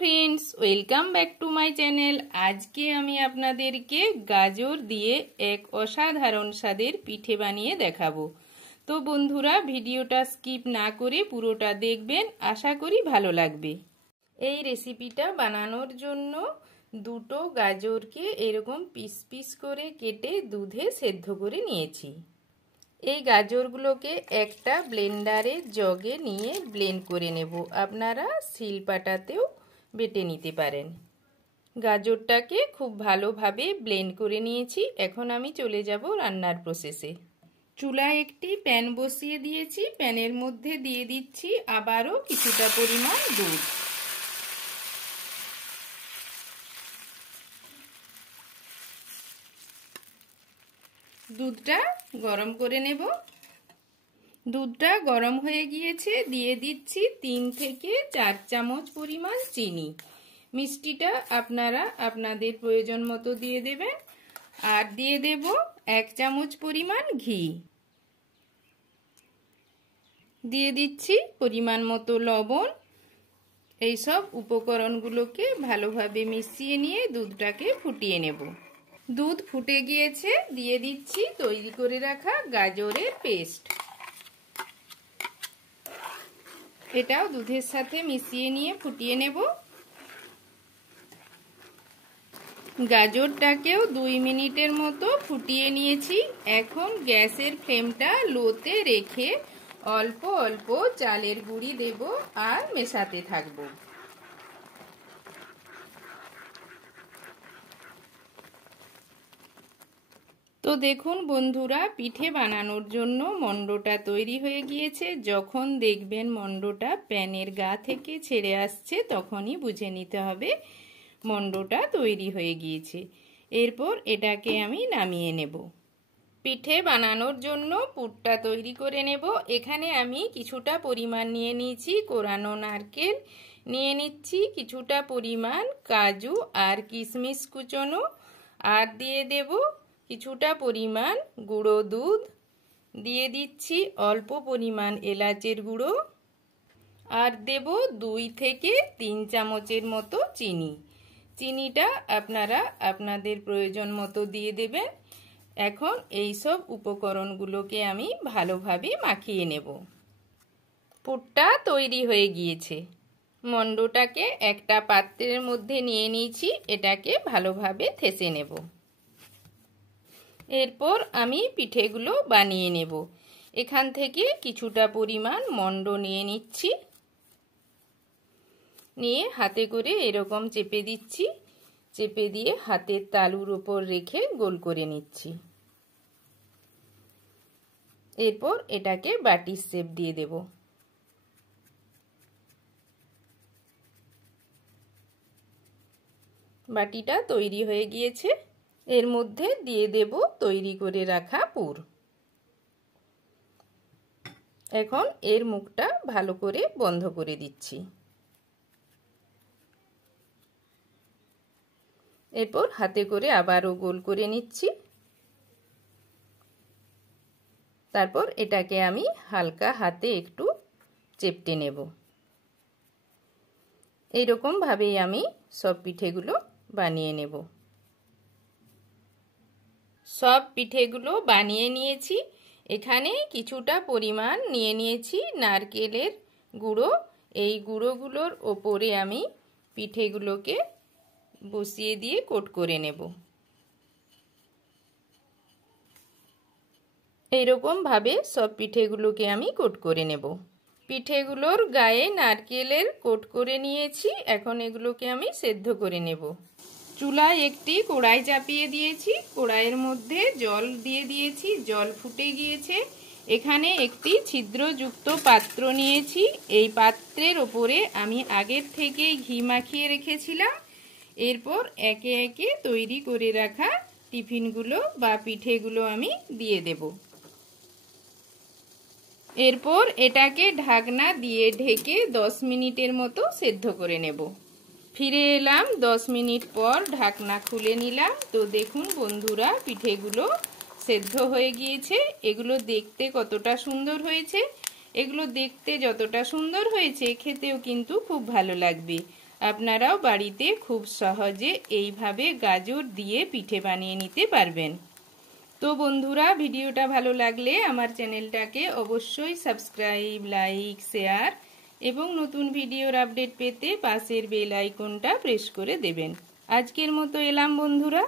Friends welcome back to my channel. आज के आमी आपनादेरके गाजर दिए एक असाधारण स्वादेर पिठे बानिये देखाबो। तो बंधुरा भिडियोटा स्किप ना करे पुरोटा देखबेन, आशा करी भालो लागबे। এই রেসিপিটা বানানোর জন্য দুটো গাজরকে এরকম পিস পিস করে কেটে দুধে সেদ্ধ করে নিয়েছি। এই গাজরগুলোকে একটা ব্লেন্ডারে জগে নিয়ে ব্লেন্ড করে নেব। আপনারা শিলপাটাতেও বেটে নিতে পারেন। গাজরটাকে খুব ভালোভাবে ব্লেন্ড করে নিয়েছি। এখন আমি চলে যাব রান্নার প্রসেসে। চুলায় একটি প্যান বসিয়ে দিয়েছি। প্যানের মধ্যে দিয়ে দিচ্ছি আবারও কিছুটা পরিমাণ দুধ। দুধটা গরম করে নেব। দুধটা গরম হয়ে গিয়েছে, দিয়ে দিচ্ছি 3 থেকে 4 চামচ পরিমাণ চিনি। মিষ্টিটা আপনারা আপনাদের প্রয়োজন মতো দিয়ে দেবেন। আর দিয়ে দেব 1 চামচ পরিমাণ ঘি। দিয়ে দিচ্ছি পরিমাণ মতো লবণ। এই সব উপকরণগুলোকে ভালোভাবে মিশিয়ে নিয়ে দুধটাকে ফুটিয়ে নেব। দুধ ফুটে গিয়েছে, দিয়ে দিচ্ছি তৈরি করে রাখা গাজরের পেস্ট। এটাও দুধের সাথে মিশিয়ে নিয়ে ফুটিয়ে নেব। গাজরটাকেও 2 মিনিটের মতো ফুটিয়ে নিয়েছি। এখন গ্যাসের ফ্লেমটা লোতে রেখে অল্প অল্প চালের গুঁড়ি দেব আর মেশাতে থাকবো। তো দেখুন বন্ধুরা, পিঠে বানানোর জন্য মন্ডটা তৈরি হয়ে গিয়েছে। যখন দেখবেন মন্ডটা প্যানের গা থেকে ছেড়ে আসছে তখনই বুঝে নিতে হবে মন্ডটা তৈরি হয়ে গিয়েছে। এরপর এটাকে আমি নামিয়ে নেব। পিঠে বানানোর জন্য পুরটা তৈরি করে নেব। এখানে আমি কিছুটা পরিমাণ নিয়ে নিয়েছি কোরানো নারকেল, নিয়ে নিচ্ছি কিছুটা পরিমাণ কাজু আর কিশমিশ কুচনো, আর দিয়ে দেব কিছুটা পরিমাণ গুঁড়ো দুধ, দিয়ে দিচ্ছি অল্প পরিমাণ এলাচের গুঁড়ো, আর দেব 2 থেকে 3 চামচের মতো চিনি। চিনিটা আপনারা আপনাদের প্রয়োজন মতো দিয়ে দেবেন। এখন এই সব উপকরণগুলোকে আমি ভালোভাবে মাখিয়ে নেব। পুরটা তৈরি হয়ে গিয়েছে। মন্ডটাকে একটা পাত্রের মধ্যে নিয়ে নিয়েছি, এটাকে ভালোভাবে থেসে নেব। এরপর আমি পিঠেগুলো বানিয়ে নেব। এখান থেকে কিছুটা পরিমাণ মন্ড নিয়ে নিচ্ছি, নিয়ে হাতে করে এরকম চেপে দিচ্ছি। চেপে দিয়ে হাতের তালুর উপর রেখে গোল করে নিচ্ছি। এরপর এটাকে বাটির শেপ দিয়ে দেব। বাটিটা তৈরি হয়ে গিয়েছে। এর মধ্যে দিয়ে দেব তৈরি করে রাখা পুর। এখন এর মুখটা ভালো করে বন্ধ করে দিচ্ছি। এরপর হাতে করে আবারও গোল করে নিচ্ছি। তারপর এটাকে আমি হালকা হাতে একটু চেপটে নেব। এইরকম ভাবেই আমি সব পিঠেগুলো বানিয়ে নেব। সব পিঠেগুলো বানিয়ে নিয়েছি। এখানে কিছুটা পরিমাণ নিয়ে নিয়েছি নারকেলের গুঁড়ো। এই গুঁড়োগুলোর ওপরে আমি পিঠেগুলোকে বসিয়ে দিয়ে কোট করে নেব। এইরকম ভাবে সব পিঠেগুলোকে আমি কোট করে নেব। পিঠেগুলোর গায়ে নারকেলের কোট করে নিয়েছি। এখন এগুলোকে আমি সেদ্ধ করে নেব। চুলায় একটি কড়াই চাপিয়ে দিয়েছি। কড়াইয়ের মধ্যে জল দিয়ে দিয়েছি। জল ফুটে গিয়েছে। এখানে একটি ছিদ্রযুক্ত পাত্র নিয়েছি। এই পাত্রের ওপরে আমি আগের থেকেই ঘি মাখিয়ে রেখেছিলাম। এরপর একে একে তৈরি করে রাখা টিফিনগুলো বা পিঠেগুলো আমি দিয়ে দেব। এরপর এটাকে ঢাকনা দিয়ে ঢেকে 10 মিনিটের মতো সেদ্ধ করে নেব। ফিরে এলাম 10 মিনিট পর, ঢাকনা খুলে নিলাম। তো দেখুন বন্ধুরা, পিঠেগুলো সেদ্ধ হয়ে গিয়েছে। এগুলো দেখতে কতটা সুন্দর হয়েছে। এগুলো দেখতে যতটা সুন্দর হয়েছে খেতেও কিন্তু খুব ভালো লাগবে। আপনারাও বাড়িতে খুব সহজে এইভাবে গাজর দিয়ে পিঠে বানিয়ে নিতে পারবেন। তো বন্ধুরা, ভিডিওটা ভালো লাগলে আমার চ্যানেলটাকে অবশ্যই সাবস্ক্রাইব, লাইক, শেয়ার এবং নতুন ভিডিওর আপডেট পেতে পাশের বেল আইকনটা প্রেস করে দেবেন। আজকের মতো এলাম বন্ধুরা।